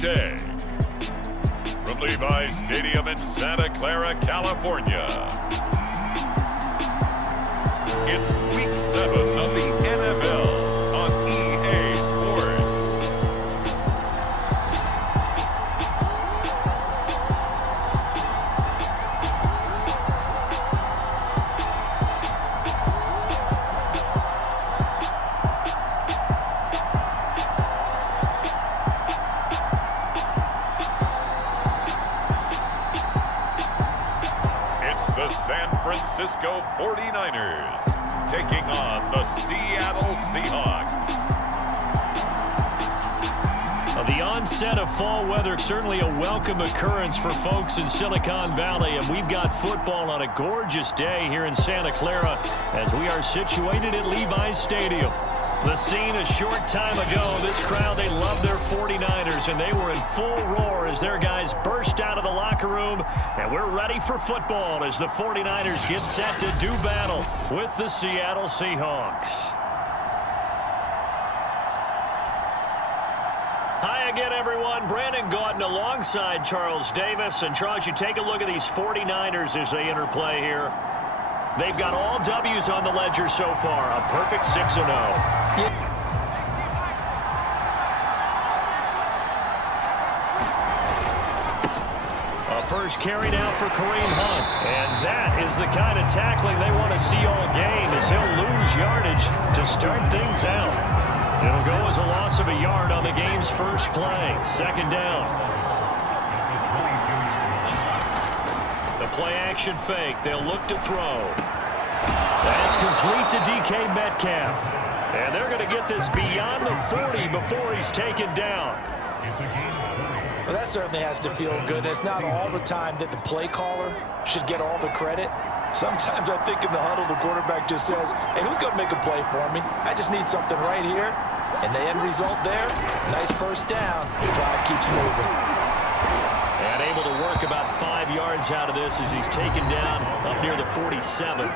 day. From Levi's Stadium in Santa Clara, California, it's Week 7 of the NFL on EA Sports. The San Francisco 49ers taking on the Seattle Seahawks. The onset of fall weather, certainly a welcome occurrence for folks in Silicon Valley, and we've got football on a gorgeous day here in Santa Clara as we are situated at Levi's Stadium. The scene a short time ago, this crowd, they love their 49ers, and they were in full roar as their guys burst out of the locker room, and we're ready for football as the 49ers get set to do battle with the Seattle Seahawks. Hi again, everyone. Brandon Gordon alongside Charles Davis, and Charles, you take a look at these 49ers as they enter play here. They've got all W's on the ledger so far, a perfect 6-0. A first carry now for Kareem Hunt. And that is the kind of tackling they want to see all game as he'll lose yardage to start things out. It'll go as a loss of a yard on the game's first play. Second down. The play action fake. They'll look to throw. That's complete to DK Metcalf. And they're going to get this beyond the 40 before he's taken down. Well, that certainly has to feel good. It's not all the time that the play caller should get all the credit. Sometimes I think in the huddle, the quarterback just says, hey, who's going to make a play for me? I just need something right here. And the end result there, nice first down. The drive keeps moving. And able to work about 5 yards out of this as he's taken down up near the 47.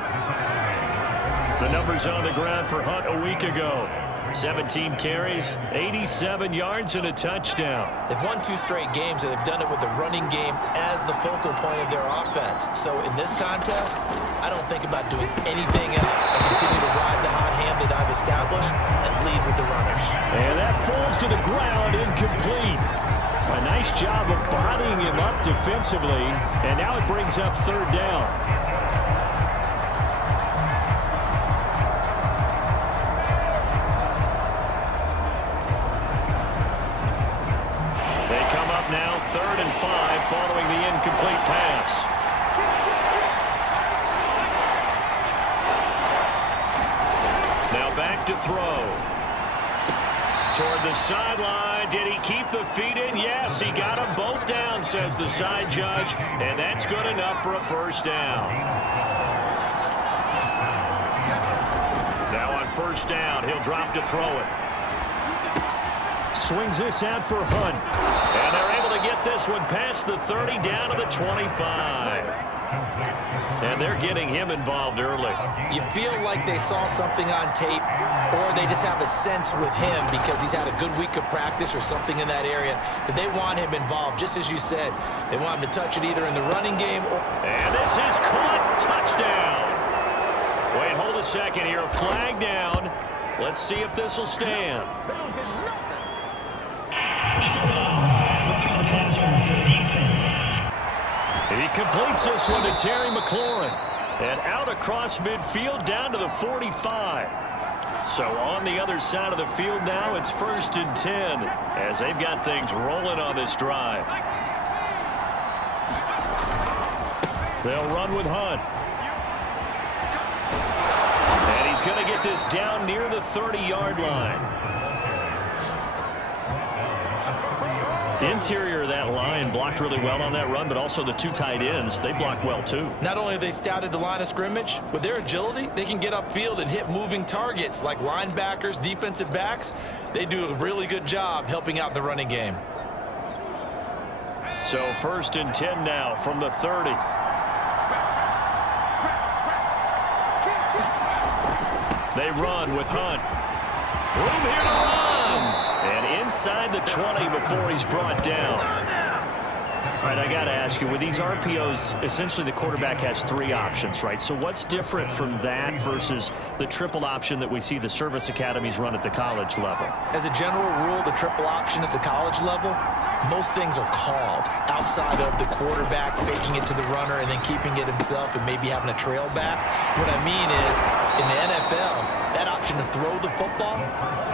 The numbers on the ground for Hunt a week ago. 17 carries, 87 yards, and a touchdown. They've won 2 straight games, and they've done it with the running game as the focal point of their offense. So in this contest, I don't think about doing anything else. I continue to ride the hot hand that I've established and lead with the runners. And that falls to the ground, incomplete. A nice job of bodying him up defensively, and now it brings up third down. They come up now, 3rd and 5, following the incomplete pass. Now back to throw. Toward the sideline. Did he keep the feet in? Yes, he got them both down, says the side judge, and that's good enough for a first down. Now on first down, he'll drop to throw it. Swings this out for Hunt. And they're able to get this one past the 30 down to the 25. And they're getting him involved early. You feel like they saw something on tape, or they just have a sense with him because he's had a good week of practice or something in that area that they want him involved. Just as you said, they want him to touch it either in the running game or... And this is caught. Touchdown. Wait, hold a second here. Flag down. Let's see if this will stand. He completes this one to Terry McLaurin. And out across midfield down to the 45. So on the other side of the field now, it's 1st and 10 as they've got things rolling on this drive. They'll run with Hunt. And he's going to get this down near the 30-yard line. Interior of that line blocked really well on that run, but also the 2 tight ends, they blocked well too. Not only have they scouted the line of scrimmage, with their agility, they can get upfield and hit moving targets like linebackers, defensive backs. They do a really good job helping out the running game. So 1st and 10 now from the 30. They run with Hunt. Room here to run. And inside the 20 before he's brought down. All right, I got to ask you, with these RPOs, essentially the quarterback has 3 options, right? So what's different from that versus the triple option that we see the service academies run at the college level? As a general rule, the triple option at the college level, most things are called outside of the quarterback faking it to the runner and then keeping it himself and maybe having a trail back. What I mean is, in the NFL, that option to throw the football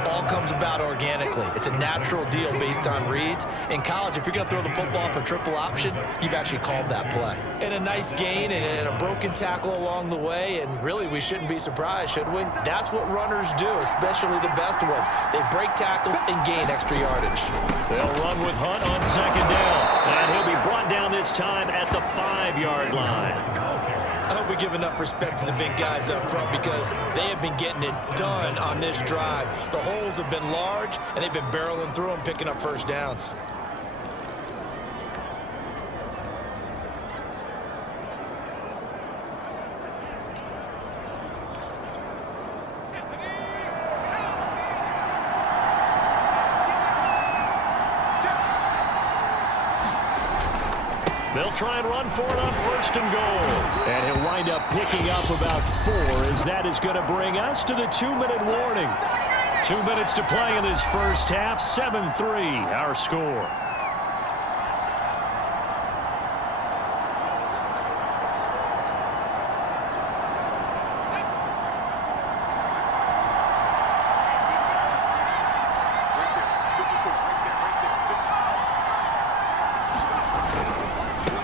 all comes about organically. It's a natural deal based on reads. In college, if you're going to throw the football off a triple option, you've actually called that play. And a nice gain and a broken tackle along the way, and really we shouldn't be surprised, should we? That's what runners do, especially the best ones. They break tackles and gain extra yardage. They'll run with Hunt on second down, and he'll be brought down this time at the 5-yard line. I hope we give enough respect to the big guys up front because they have been getting it done on this drive. The holes have been large, and they've been barreling through them, picking up first downs. They'll try and run for it on first and goal. And he'll wind up picking up about 4 as that is going to bring us to the 2-minute warning. 2 minutes to play in this first half. 7-3 our score.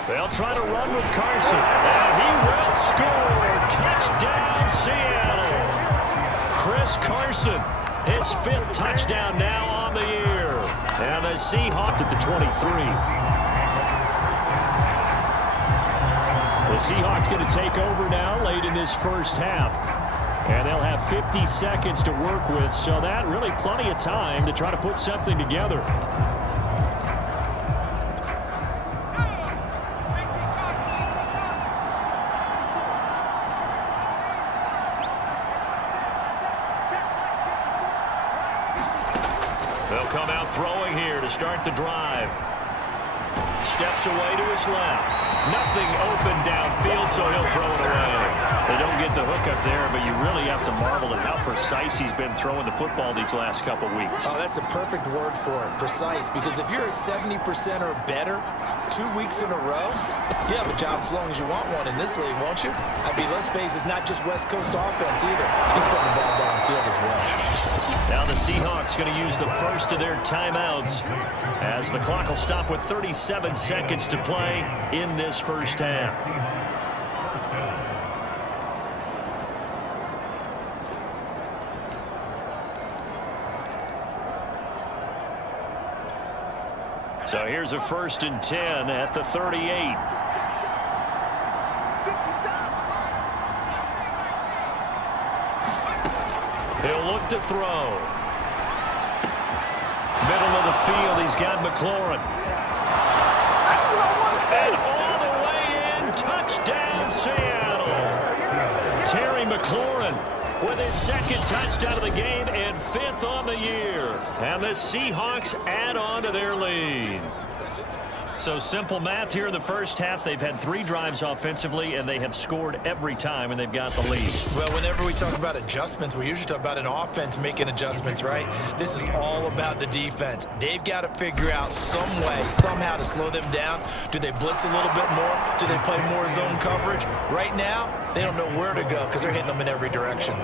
They'll try to run with Carson, and he will score. Touchdown, Seattle. Chris Carson, his 5th touchdown now on the year. And the Seahawks at the 23. The Seahawks going to take over now late in this first half. And they'll have 50 seconds to work with, so that really plenty of time to try to put something together. They'll come out throwing here to start the drive. Steps away to his left. Nothing open downfield, so he'll throw it away. They don't get the hook up there, but you really have to marvel at how precise he's been throwing the football these last couple weeks. Oh, that's the perfect word for it, precise, because if you're at 70% or better 2 weeks in a row, you have a job as long as you want one in this league, won't you? I mean, let's face it, it's not just West Coast offense either. He's putting the ball downfield as well. Now the Seahawks going to use the first of their timeouts as the clock will stop with 37 seconds to play in this first half. So here's a 1st and 10 at the 38. He'll look to throw. Middle of the field, he's got McLaurin. And all the way in, touchdown Seattle. Terry McLaurin with his 2nd touchdown of the game and 5th on the year. And the Seahawks add on to their lead. So simple math here in the first half. They've had 3 drives offensively, and they have scored every time, and they've got the lead. Well, whenever we talk about adjustments, we usually talk about an offense making adjustments, right? This is all about the defense. They've got to figure out some way, somehow to slow them down. Do they blitz a little bit more? Do they play more zone coverage? Right now, they don't know where to go because they're hitting them in every direction.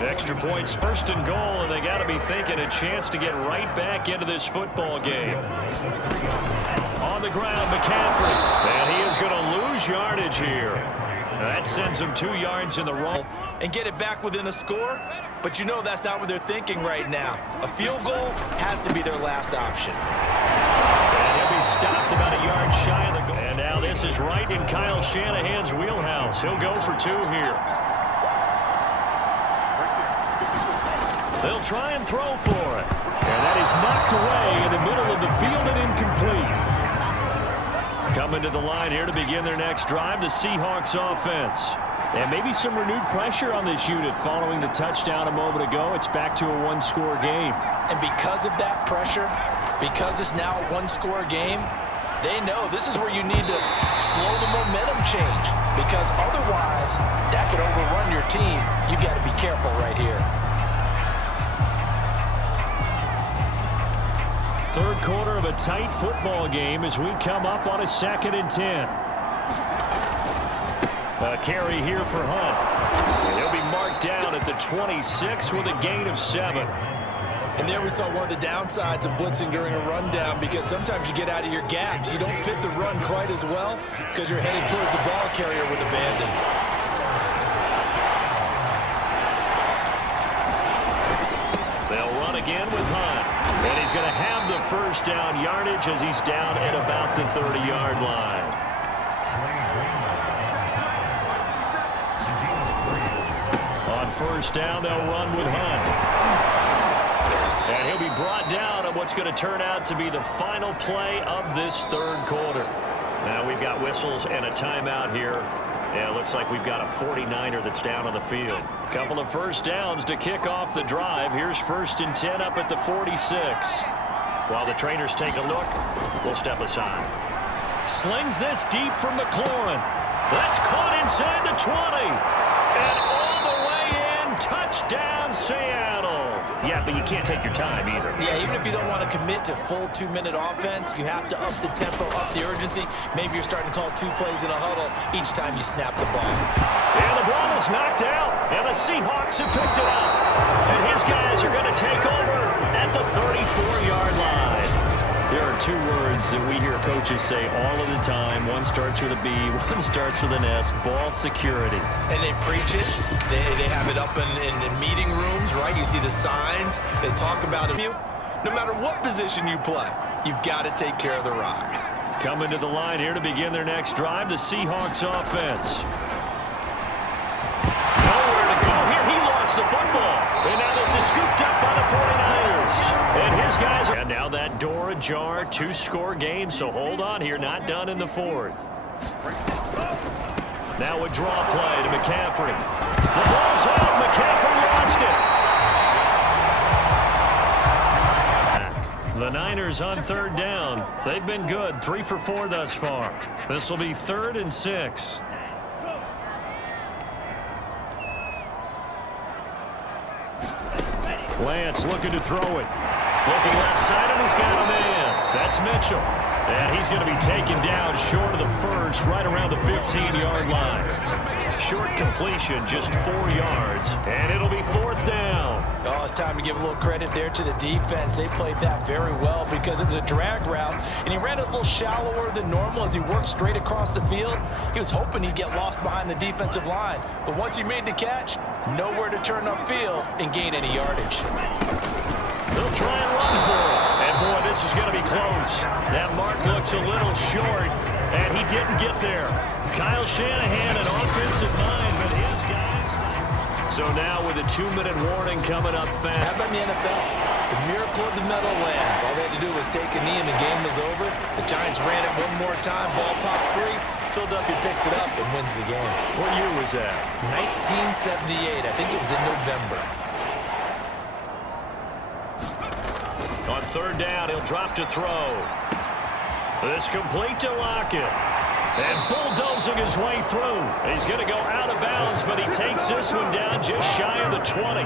Extra points, 1st and goal, and they got to be thinking a chance to get right back into this football game. On the ground, McCaffrey, and he is going to lose yardage here. That sends him 2 yards in the roll. And get it back within a score, but you know that's not what they're thinking right now. A field goal has to be their last option. And he'll be stopped about a yard shy of the goal. And now this is right in Kyle Shanahan's wheelhouse. He'll go for 2 here. They'll try and throw for it. And that is knocked away in the middle of the field and incomplete. Coming to the line here to begin their next drive, the Seahawks offense. And maybe some renewed pressure on this unit following the touchdown a moment ago. It's back to a one-score game. And because of that pressure, because it's now a one-score game, they know this is where you need to slow the momentum change, because otherwise that could overrun your team. You got to be careful right here. Third quarter of a tight football game as we come up on a 2nd and 10. A carry here for Hunt. And he'll be marked down at the 26 with a gain of 7. And there we saw one of the downsides of blitzing during a rundown, because sometimes you get out of your gaps. You don't fit the run quite as well because you're headed towards the ball carrier with abandon. They'll run again with Hunt. And he's going to have the first down yardage as he's down at about the 30-yard line. On first down, they'll run with Hunt. And he'll be brought down on what's going to turn out to be the final play of this third quarter. Now we've got whistles and a timeout here. Yeah, it looks like we've got a 49er that's down on the field. Couple of first downs to kick off the drive. Here's 1st and 10 up at the 46. While the trainers take a look, we'll step aside. Slings this deep from McLaurin. That's caught inside the 20. And all the way in, touchdown Seattle. Yeah, but you can't take your time either. Yeah, even if you don't want to commit to full 2-minute offense, you have to up the tempo, up the urgency. Maybe you're starting to call 2 plays in a huddle each time you snap the ball. And the ball is knocked out, and the Seahawks have picked it up. And his guys are going to take over at the 34-yard line. There are 2 words that we hear coaches say all of the time. One starts with a B, one starts with an S, ball security. And they preach it. They have it up in meeting rooms, right? You see the signs. They talk about it. No matter what position you play, you've got to take care of the rock. Coming to the line here to begin their next drive, the Seahawks offense. Nowhere to go here. He lost the football. And now this is scooped up by the 49ers. And his guys are... And now that door ajar, 2-score game, so hold on here. Not done in the 4th. Now a draw play to McCaffrey. The ball's out. McCaffrey lost it. The Niners on 3rd down. They've been good. 3 for 4 thus far. This will be 3rd and 6. Lance looking to throw it. Looking left side, and he's got a man. That's Mitchell. And he's going to be taken down short of the first, right around the 15-yard line. Short completion, just 4 yards, and it'll be 4th down. Oh, it's time to give a little credit there to the defense. They played that very well because it was a drag route, and he ran it a little shallower than normal as he worked straight across the field. He was hoping he'd get lost behind the defensive line, but once he made the catch, nowhere to turn upfield and gain any yardage. They'll try and run for it. And, boy, this is going to be close. That mark looks a little short, and he didn't get there. Kyle Shanahan, an offensive mind, but his guys stop. So now with a 2-minute warning coming up fast. How about the NFL? The miracle of the Meadowlands. All they had to do was take a knee and the game was over. The Giants ran it one more time, ball popped free. Philadelphia picks it up and wins the game. What year was that? 1978. I think it was in November. On 3rd down, he'll drop to throw. This complete to Lockett. And bulldozing his way through. He's going to go out of bounds, but he takes this one down just shy of the 20.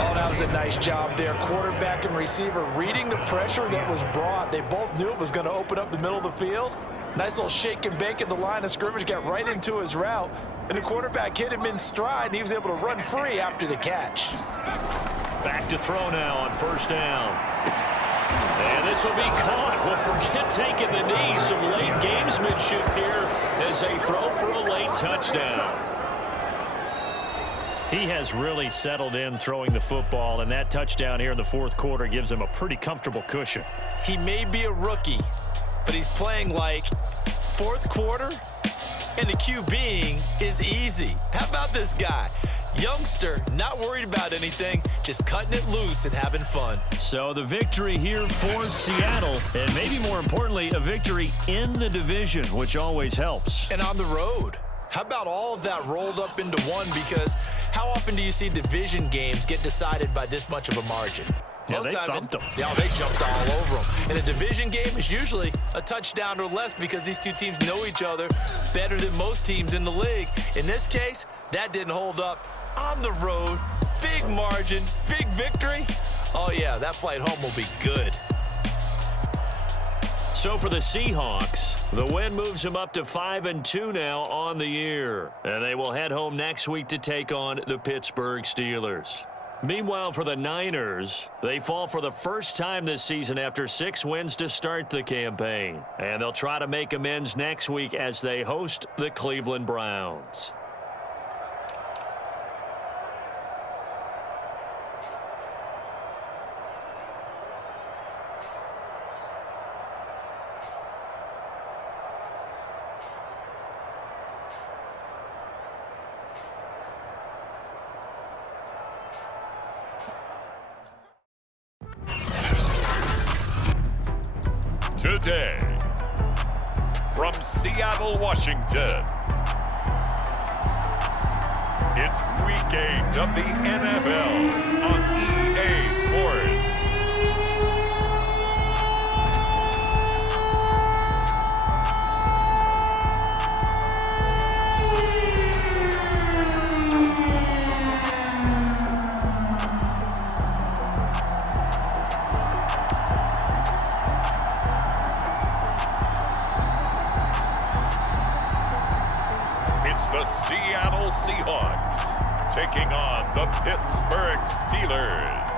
Oh, that was a nice job there. Quarterback and receiver reading the pressure that was brought. They both knew it was going to open up the middle of the field. Nice little shake and bake at the line of scrimmage, got right into his route. And the quarterback hit him in stride, and he was able to run free after the catch. Back to throw now on 1st down. And this will be caught. Well, forget taking the knee. Some late gamesmanship here as they throw for a late touchdown. He has really settled in throwing the football, and that touchdown here in the 4th quarter gives him a pretty comfortable cushion. He may be a rookie, but he's playing like 4th quarter, and the QBing is easy. How about this guy? Youngster, not worried about anything, just cutting it loose and having fun. So the victory here for Seattle, and maybe more importantly, a victory in the division, which always helps. And on the road. How about all of that rolled up into one? Because how often do you see division games get decided by this much of a margin? Yeah, they thumped them. Yeah, they jumped all over them. And a division game is usually a touchdown or less because these two teams know each other better than most teams in the league. In this case, that didn't hold up. On the road, big margin, big victory. Oh, yeah, that flight home will be good. So for the Seahawks, the win moves them up to 5-2 now on the year. And they will head home next week to take on the Pittsburgh Steelers. Meanwhile, for the Niners, they fall for the first time this season after 6 wins to start the campaign. And they'll try to make amends next week as they host the Cleveland Browns. Today, from Seattle, Washington, it's Week 8 of the NFL on EA Sports. The Seattle Seahawks taking on the Pittsburgh Steelers.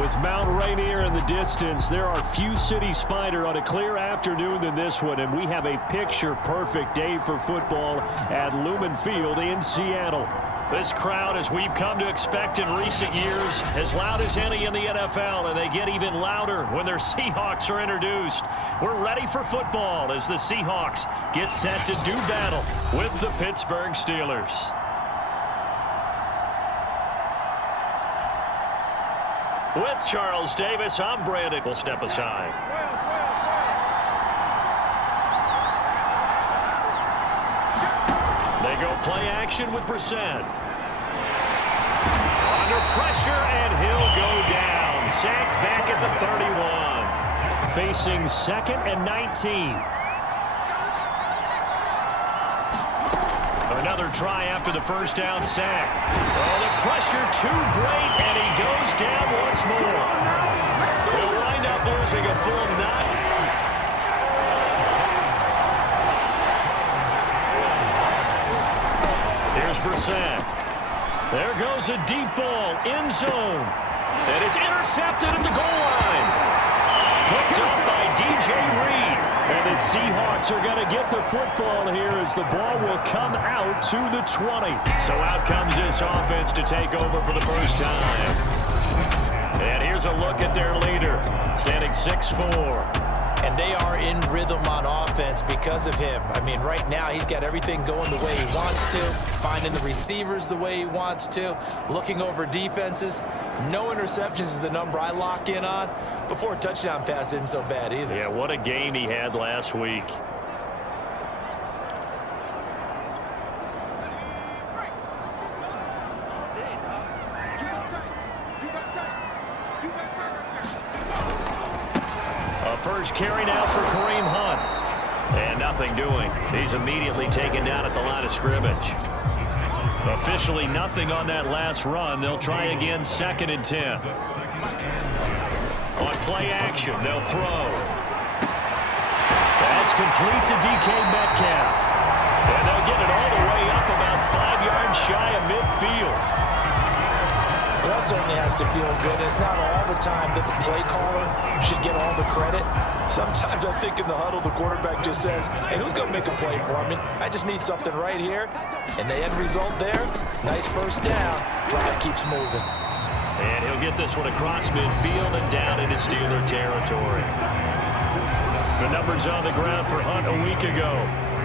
With Mount Rainier in the distance, there are few cities finer on a clear afternoon than this one, and we have a picture-perfect day for football at Lumen Field in Seattle. This crowd, as we've come to expect in recent years, as loud as any in the NFL, and they get even louder when their Seahawks are introduced. We're ready for football as the Seahawks get set to do battle with the Pittsburgh Steelers. With Charles Davis, I'm Brandon. We'll step aside. They go play action with Brissett. Under pressure, and he'll go down. Sacked back at the 31. Facing 2nd and 19. Another try after the first down sack. Oh, the pressure too great, and he goes down once more. He'll wind up losing a full 9. Here's Brissett. There goes a deep ball, end zone. And it's intercepted at the goal line. Picked up by DJ Reed. And the Seahawks are going to get the football here as the ball will come out to the 20. So out comes this offense to take over for the first time. And here's a look at their leader, standing 6'4". And they are in rhythm on offense because of him. I mean, right now, he's got everything going the way he wants to, finding the receivers the way he wants to, looking over defenses. No interceptions is the number I lock in on. Before a touchdown pass isn't so bad either. Yeah, what a game he had last week. First carry now for Kareem Hunt. And nothing doing. He's immediately taken down at the line of scrimmage. Officially nothing on that last run. They'll try again 2nd and 10. On play action, they'll throw. That's complete to DK Metcalf. And they'll get it all the way up about 5 yards shy of midfield. Well, that certainly has to feel good. It's not all the time that the play caller should get all the credit. Sometimes I think in the huddle, the quarterback just says, hey, who's going to make a play for me? I just need something right here. And the end result there, nice first down. Drive keeps moving. And he'll get this one across midfield and down into Steeler territory. The numbers on the ground for Hunt a week ago.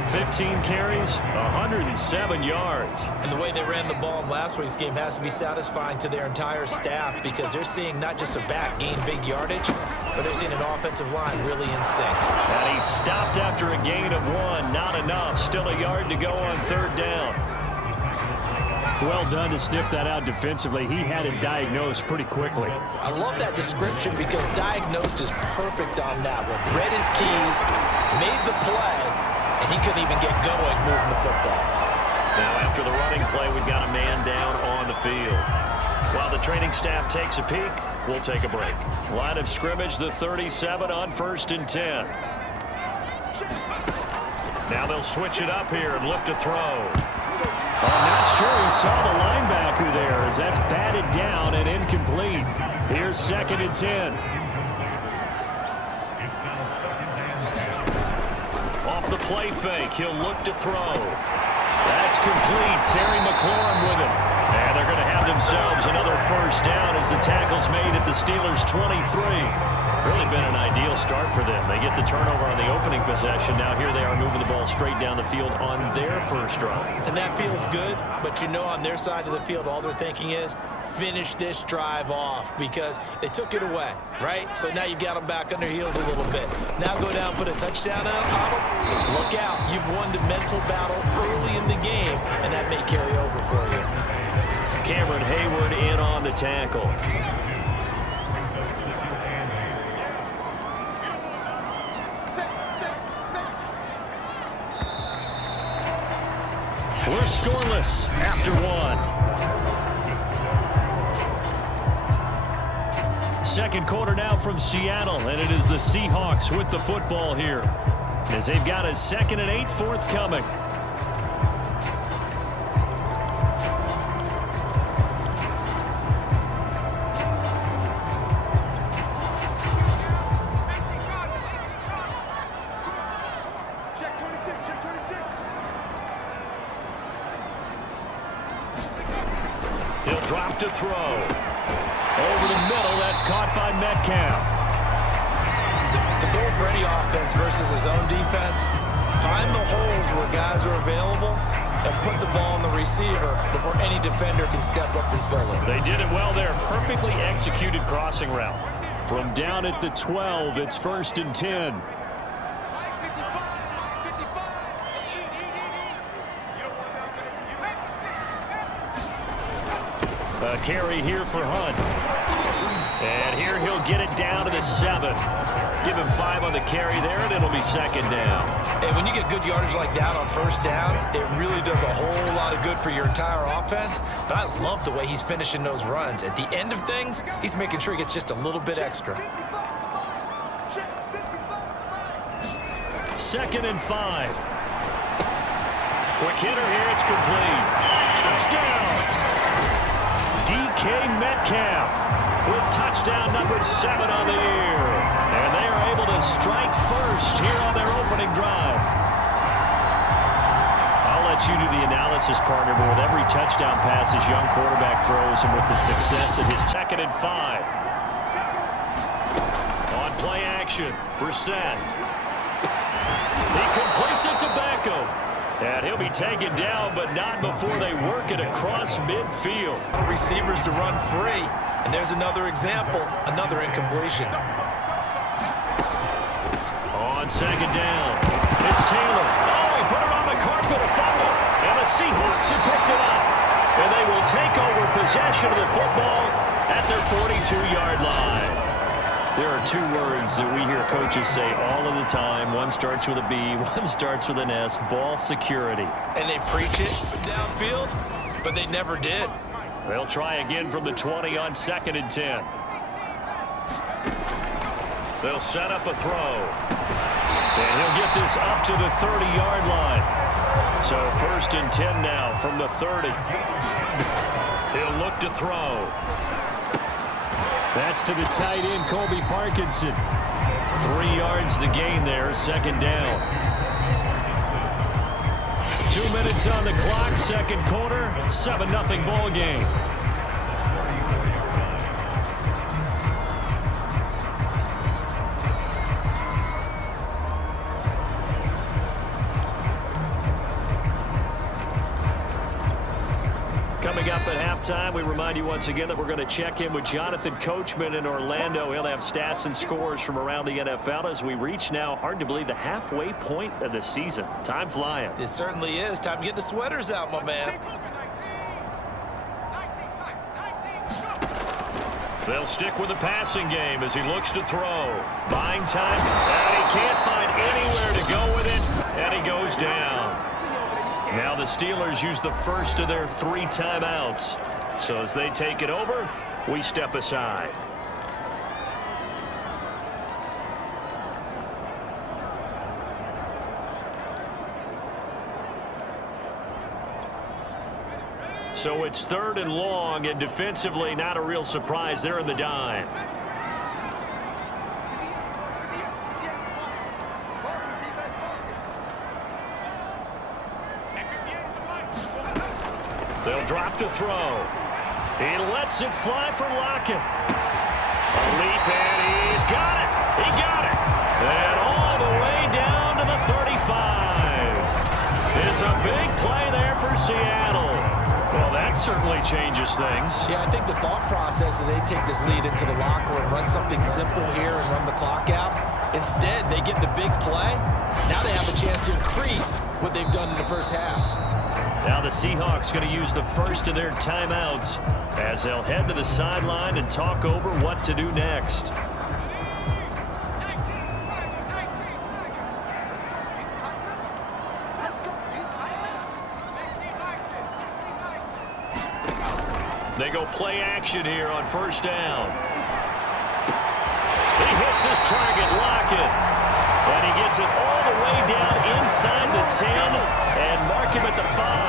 15 carries, 107 yards. And the way they ran the ball in last week's game has to be satisfying to their entire staff because they're seeing not just a back gain big yardage, or they're seeing an offensive line really in sync. And he stopped after a gain of 1. Not enough. Still a yard to go on 3rd down. Well done to sniff that out defensively. He had it diagnosed pretty quickly. I love that description because diagnosed is perfect on that one. Read his keys, made the play, and he couldn't even get going moving the football. Now after the running play, we've got a man down on the field. While the training staff takes a peek, we'll take a break. Line of scrimmage, the 37 on 1st and 10. Now they'll switch it up here and look to throw. I'm not sure he saw the linebacker there as that's batted down and incomplete. Here's 2nd and 10. Off the play fake, he'll look to throw. That's complete. Terry McLaurin with him. And they're going to have themselves another 1st down as the tackle's made at the Steelers' 23. Really been an ideal start for them. They get the turnover on the opening possession. Now here they are moving the ball straight down the field on their 1st drive. And that feels good, but you know on their side of the field, all they're thinking is finish this drive off because they took it away, right? So now you've got them back on their heels a little bit. Now go down, put a touchdown on them. Look out. You've won the mental battle early in the game, and that may carry over for you. Cameron Hayward in on the tackle. We're scoreless after 1. Second quarter now from Seattle, and it is the Seahawks with the football here as they've got a 2nd and 8 forthcoming. He'll drop to throw. Over the middle, that's caught by Metcalf. The goal for any offense versus his own defense, find the holes where guys are available and put the ball on the receiver before any defender can step up and fill it. They did it well there. Perfectly executed crossing route. From down at the 12, it's 1st and 10. A carry here for Hunt. And here he'll get it down to the 7. Give him 5 on the carry there, and it'll be 2nd down. And when you get good yardage like that on 1st down, it really does a whole lot of good for your entire offense. But I love the way he's finishing those runs. At the end of things, he's making sure he gets just a little bit extra. 2nd and 5. Quick hitter here, it's complete. Touchdown! DK Metcalf with touchdown number 7 on the year. And they are able to strike first here on their opening drive. I'll let you do the analysis, partner, but with every touchdown pass his young quarterback throws and with the success of his 2nd and 5. On play action, Brissett. He completes it to Beckham. And he'll be taken down, but not before they work it across midfield. Receivers to run free. And there's another example, another incompletion. On 2nd down, it's Taylor. Oh, he put it on the carpet, a fumble. And the Seahawks have picked it up. And they will take over possession of the football at their 42-yard line. There are 2 words that we hear coaches say all of the time. One starts with a B, one starts with an S, ball security. And they preach it downfield, but they never did. They'll try again from the 20 on 2nd and 10. They'll set up a throw. And he'll get this up to the 30-yard line. So 1st and 10 now from the 30. He'll look to throw. That's to the tight end, Colby Parkinson. 3 yards the gain there, 2nd down. 2 minutes on the clock, 2nd quarter, 7-0 ball game. Coming up at halftime, we remind you once again that we're going to check in with Jonathan Coachman in Orlando. He'll have stats and scores from around the NFL as we reach now, hard to believe, the halfway point of the season. Time flying. It certainly is. Time to get the sweaters out, my man. They'll stick with the passing game as he looks to throw. Buying time, and he can't find anywhere to go with it, and he goes down. Now the Steelers use the first of their 3 timeouts. So as they take it over, we step aside. So it's 3rd and long, and defensively not a real surprise. They're in the dime. They'll drop to throw. He lets it fly for Lockett. A leap, and he's got it. He got it. And all the way down to the 35. It's a big play there for Seattle. Well, that certainly changes things. Yeah, I think the thought process is they take this lead into the locker room, run something simple here and run the clock out. Instead, they get the big play. Now they have a chance to increase what they've done in the first half. Now the Seahawks going to use the first of their timeouts as they'll head to the sideline and talk over what to do next. They go play action here on first down. He hits his target, Lockett. And he gets it all the way down inside the 10 and mark him at the 5.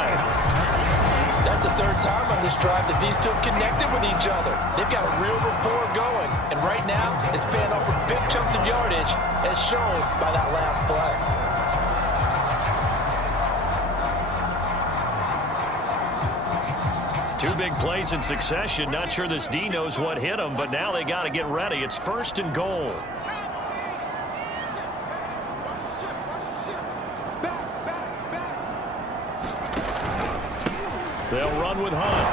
That's the 3rd time on this drive that these two have connected with each other. They've got a real rapport going. And right now, it's paying off with big chunks of yardage as shown by that last play. Two big plays in succession. Not sure this D knows what hit him, but now they got to get ready. It's 1st and goal. They'll run with Hunt.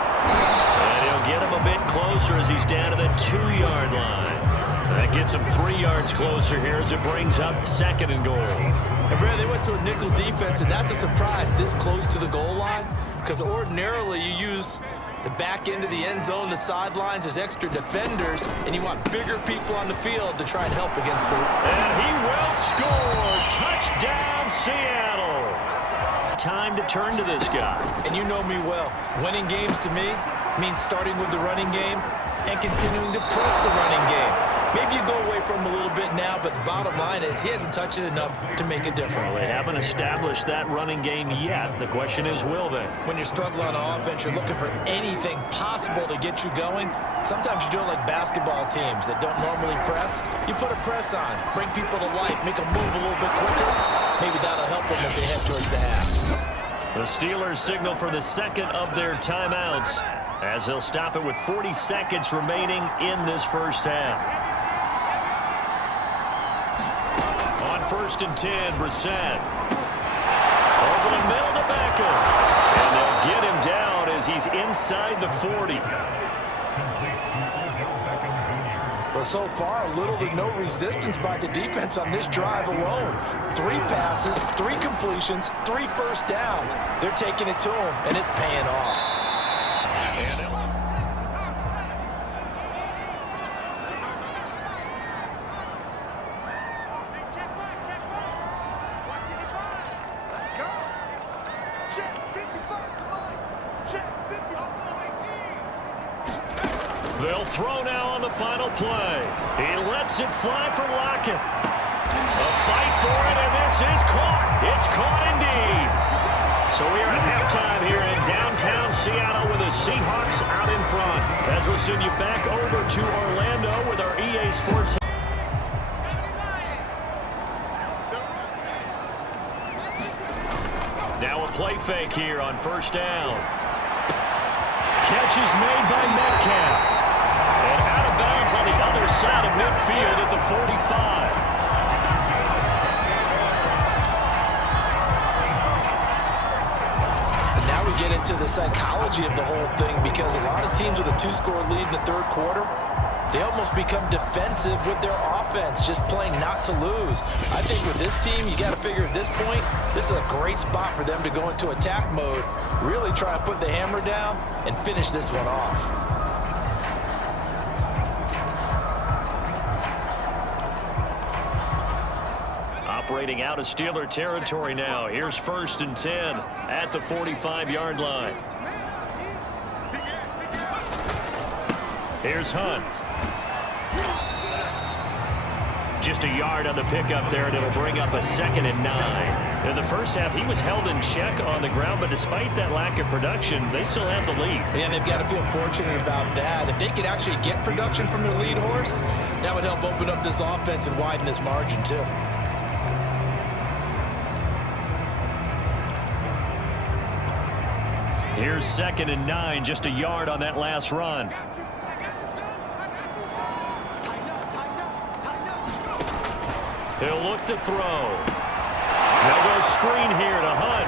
And he'll get him a bit closer as he's down to the 2-yard line. That gets him 3 yards closer here as it brings up 2nd and goal. And Brad, they went to a nickel defense, and that's a surprise this close to the goal line, because ordinarily you use the back end of the end zone, the sidelines as extra defenders, and you want bigger people on the field to try and help against the... And he will score. Touchdown, Seattle. Time to turn to this guy. And you know me well. Winning games to me means starting with the running game and continuing to press the running game. Maybe you go away from him a little bit now, but the bottom line is he hasn't touched it enough to make a difference. Well, they haven't established that running game yet. The question is, will they? When you're struggling on offense, you're looking for anything possible to get you going. Sometimes you do it like basketball teams that don't normally press. You put a press on, bring people to life, make them move a little bit quicker. Maybe that'll help them as they head towards the half. The Steelers signal for the 2nd of their timeouts as they'll stop it with 40 seconds remaining in this first half. On 1st and 10, Brissett. Over the middle to Beckham. And they'll get him down as he's inside the 40. Well, so far, little to no resistance by the defense on this drive alone. 3 passes, 3 completions, 3 first downs. They're taking it to him, and it's paying off. They'll throw now on the final play. He lets it fly for Lockett. A fight for it, and this is caught. It's caught indeed. So we are at halftime here in downtown Seattle with the Seahawks out in front. As we'll send you back over to Orlando with our EA Sports. Now a play fake here on first down. Catch is made by Metcalf. And out of bounds on the other side of midfield at the 45. And now we get into the psychology of the whole thing, because a lot of teams with a 2-score lead in the third quarter, they almost become defensive with their offense, just playing not to lose. I think with this team, you got to figure at this point, this is a great spot for them to go into attack mode, really try and put the hammer down and finish this one off. Operating out of Steeler territory now. Here's 1st and 10 at the 45-yard line. Here's Hunt. Just a yard on the pickup there, and it'll bring up a 2nd and 9. In the first half, he was held in check on the ground, but despite that lack of production, they still have the lead. And they've got to feel fortunate about that. If they could actually get production from their lead horse, that would help open up this offense and widen this margin too. Here's 2nd and 9, just a yard on that last run. He'll look to throw. They'll go screen here to Hunt.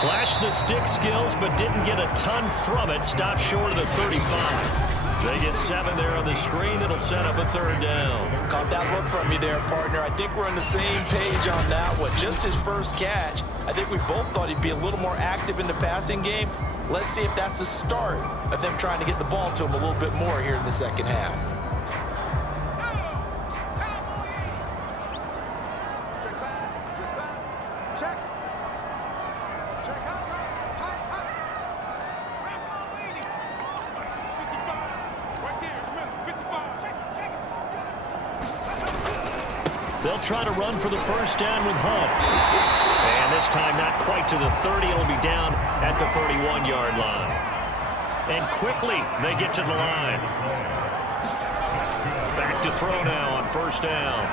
Flashed the stick skills, but didn't get a ton from it. Stopped short of the 35. They get 7 there on the screen. It'll set up a 3rd down. Caught that look from you there, partner. I think we're on the same page on that one. Just his first catch. I think we both thought he'd be a little more active in the passing game. Let's see if that's the start of them trying to get the ball to him a little bit more here in the second half. They'll try to run for the 1st down with Hunt. And this time not quite to the 30. It'll be down at the 31-yard line. And quickly they get to the line. Back to throw now on 1st down.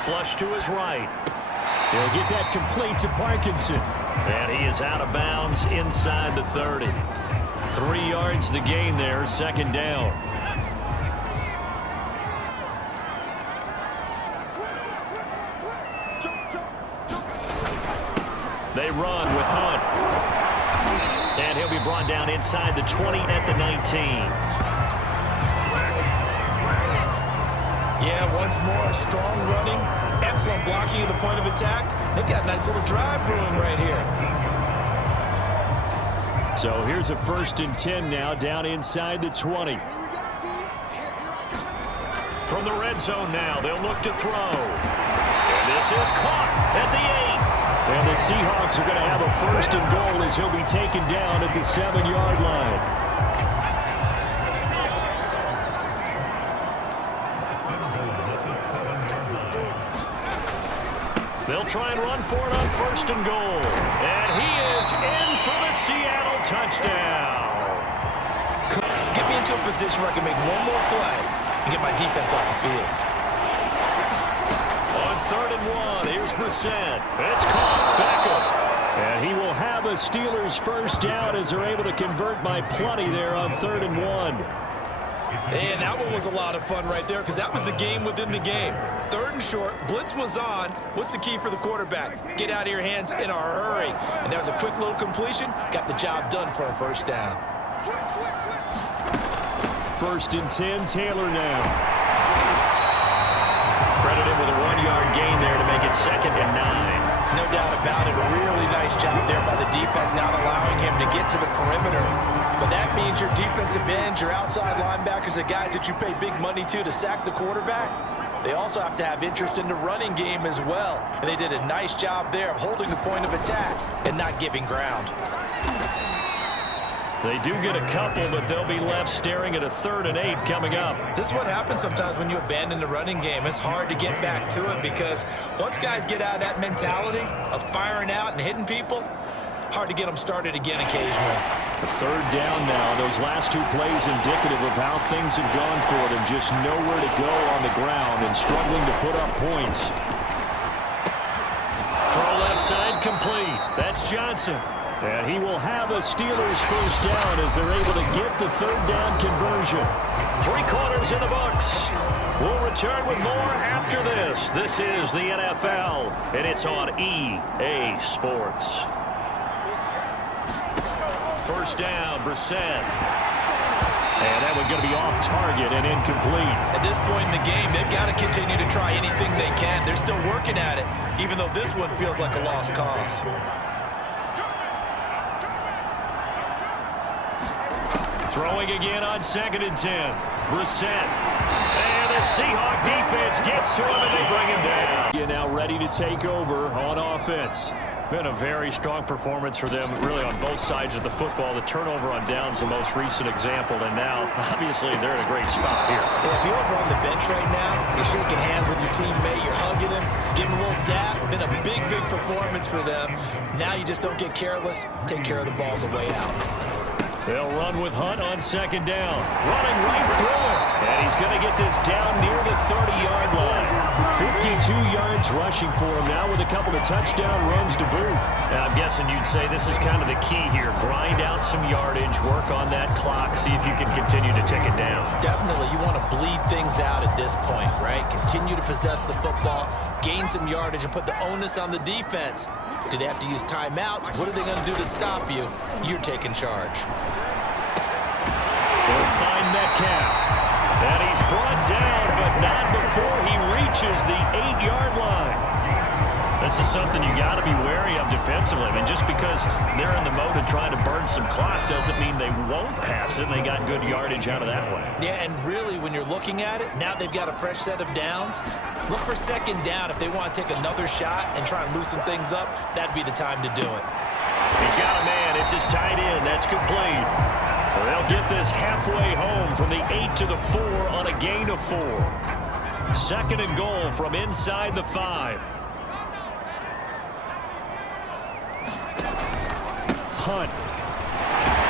Flush to his right. They'll get that complete to Parkinson. And he is out of bounds inside the 30. 3 yards the gain there, 2nd down. They run with Hunt. And he'll be brought down inside the 20 at the 19. Yeah, once more, strong running, excellent blocking at the point of attack. They've got a nice little drive brewing right here. So here's a 1st and 10 now, down inside the 20. From the red zone now, they'll look to throw. And this is caught at the 8. And the Seahawks are going to have a 1st and goal as he'll be taken down at the 7-yard line. They'll try and run for it on 1st and goal. And he is in for the Seattle touchdown. Get me into a position where I can make one more play and get my defense off the field. On 3rd and 1, here's Brissett. It's caught. Beckham. And he will have a Steelers 1st down as they're able to convert by plenty there on 3rd and 1. And that one was a lot of fun right there because that was the game within the game. 3rd and short, blitz was on. What's the key for the quarterback? Get out of your hands in a hurry. And that was a quick little completion. Got the job done for a 1st down. 1st and 10, Taylor now. Credited with a 1-yard gain there to make it 2nd and 9. No doubt about it. A really nice job there by the defense, not allowing him to get to the perimeter. But that means your defensive ends, your outside linebackers, the guys that you pay big money to sack the quarterback, they also have to have interest in the running game as well. And they did a nice job there of holding the point of attack and not giving ground. They do get a couple, but they'll be left staring at a 3rd and 8 coming up. This is what happens sometimes when you abandon the running game. It's hard to get back to it because once guys get out of that mentality of firing out and hitting people, hard to get them started again occasionally. A 3rd down now. Those last 2 plays indicative of how things have gone for them. Just nowhere to go on the ground and struggling to put up points. Throw left side complete. That's Johnson. And he will have a Steelers 1st down as they're able to get the 3rd down conversion. 3 quarters in the books. We'll return with more after this. This is the NFL, and it's on EA Sports. first down. Brissett. And that one's going to be off target and incomplete. At this point in the game, they've got to continue to try anything they can. They're still working at it, even though this one feels like a lost cause. Throwing again on 2nd and 10. Brissett. And the Seahawks defense gets to him, and they bring him down. You're now ready to take over on offense. Been a very strong performance for them, really, on both sides of the football. The turnover on downs, the most recent example, and now, obviously, they're in a great spot here. Yeah, if you're over on the bench right now, you're shaking hands with your teammate, you're hugging him, giving him a little dap. Been a big, big performance for them. Now you just don't get careless. Take care of the ball on the way out. They'll run with Hunt on 2nd down. Running right through it. And he's going to get this down near the 30-yard line. 52 yards rushing for him now with a couple of touchdown runs to boot. Now, I'm guessing you'd say this is kind of the key here. Grind out some yardage, work on that clock, see if you can continue to tick it down. Definitely, you want to bleed things out at this point, right? Continue to possess the football, gain some yardage, and put the onus on the defense. Do they have to use timeouts? What are they going to do to stop you? You're taking charge. They'll find Metcalf. And he's brought down, but not before he reaches the 8-yard line. This is something you got to be wary of defensively. I mean, just because they're in the mode of trying to burn some clock doesn't mean they won't pass it. They got good yardage out of that one. Yeah, and really, when you're looking at it, now they've got a fresh set of downs. Look for 2nd down. If they want to take another shot and try and loosen things up, that'd be the time to do it. He's got a man. It's his tight end. That's complete. They'll get this halfway home from the 8 to the 4 on a gain of 4. 2nd and goal from inside the 5. Hunt.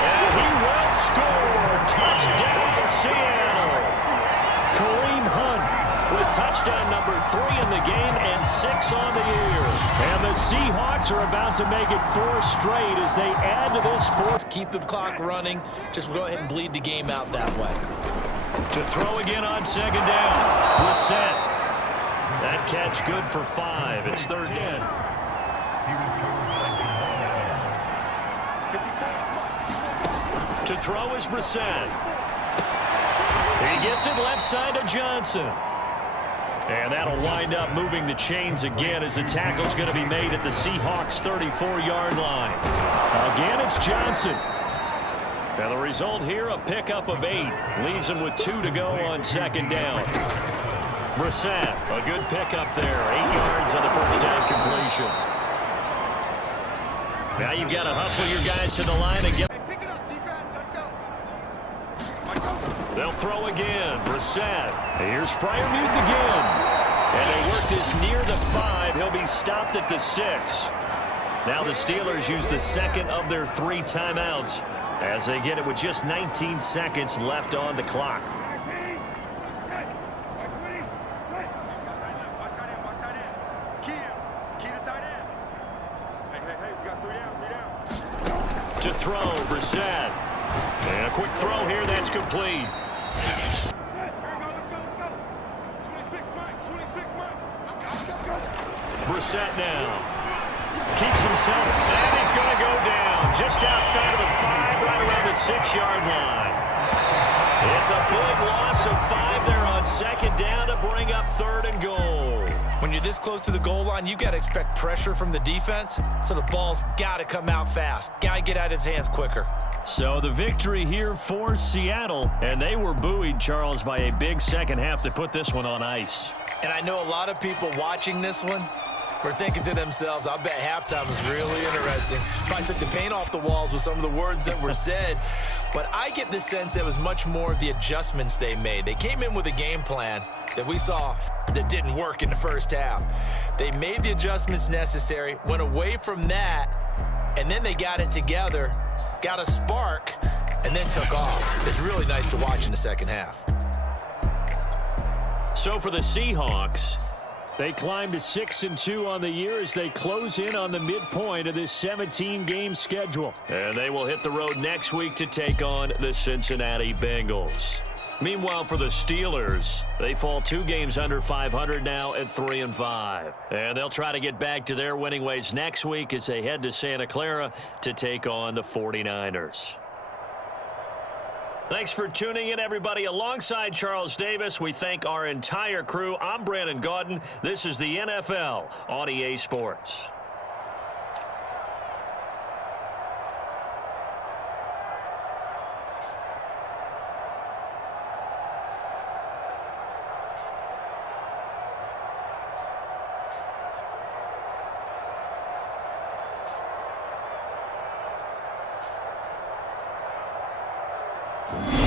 And he will score. Touchdown, Seattle. Kareem Hunt with touchdown number 3 in the game and 6 on the year. And the Seahawks are about to make it 4 straight as they add to this 4. Keep the clock running. Just go ahead and bleed the game out that way. To throw again on 2nd down. Brissett. That catch good for 5. It's 3rd down. To throw is Brissett. He gets it left side to Johnson. And that'll wind up moving the chains again as the tackle's going to be made at the Seahawks' 34-yard line. Again, it's Johnson. And the result here, a pickup of 8. Leaves him with 2 to go on 2nd down. Brissett, a good pickup there. 8 yards on the first down completion. Now you've got to hustle your guys to the line and get. Pick it up, defense. Let's go. They'll throw again. Brissett. Here's Freiermuth again. And they work this near the 5. He'll be stopped at the 6. Now the Steelers use the 2nd of their 3 timeouts as they get it with just 19 seconds left on the clock. To throw, Brissett. And a quick throw here, that's complete. Brissett now. Keeps himself, and he's going to go down just outside of the 5, right around the 6-yard line. It's a big loss of 5 there on 2nd down to bring up 3rd and goal. When you're this close to the goal line, you got to expect pressure from the defense, so the ball's got to come out fast. Got to get out of his hands quicker. So the victory here for Seattle, and they were buoyed, Charles, by a big second half to put this one on ice. And I know a lot of people watching this one were thinking to themselves, I bet halftime was really interesting. Probably took the paint off the walls with some of the words that were said. But I get the sense it was much more the adjustments they made. They came in with a game plan that we saw that didn't work in the first half. They made the adjustments necessary, went away from that, and then they got it together, got a spark, and then took off. It's really nice to watch in the second half. So for the Seahawks, they climb to 6-2 on the year as they close in on the midpoint of this 17-game schedule. And they will hit the road next week to take on the Cincinnati Bengals. Meanwhile, for the Steelers, they fall 2 games under 500 now at 3-5. And they'll try to get back to their winning ways next week as they head to Santa Clara to take on the 49ers. Thanks for tuning in, everybody. Alongside Charles Davis, we thank our entire crew. I'm Brandon Gaudin. This is the NFL on EA Sports. Thank you.